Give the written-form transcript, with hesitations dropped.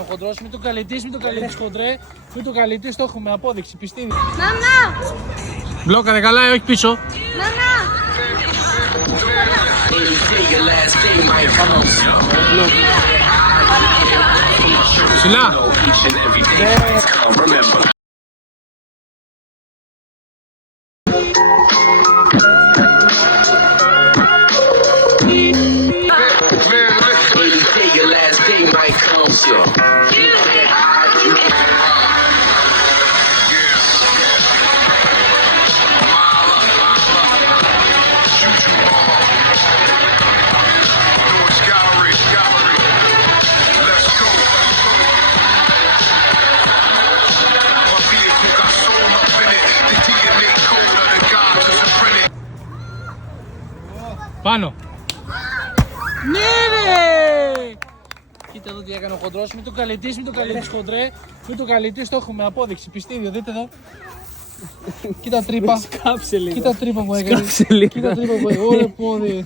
Ο χοντρός, μην το καλυτείς, χοντρέ. Μην το καλυτείς, το έχουμε απόδειξη, πιστίνη. Μαμά! Μπλόκαρε καλά, όχι πίσω. Μαμά! Ψηλά. Πάνω. Ναι ρε! Κοίτα εδώ τι έκανε ο χοντρός, μην το καλυτείς, χοντρέ. Μην το καλυτείς, το έχουμε απόδειξη, πιστίδιο, δείτε εδώ. Κοίτα τρύπα. Σκάψε λίγο. Κοίτα τρύπα που έκανε. Σκάψε λίγο. Κοίτα τρύπα που έκανε. Ωραία πόδι.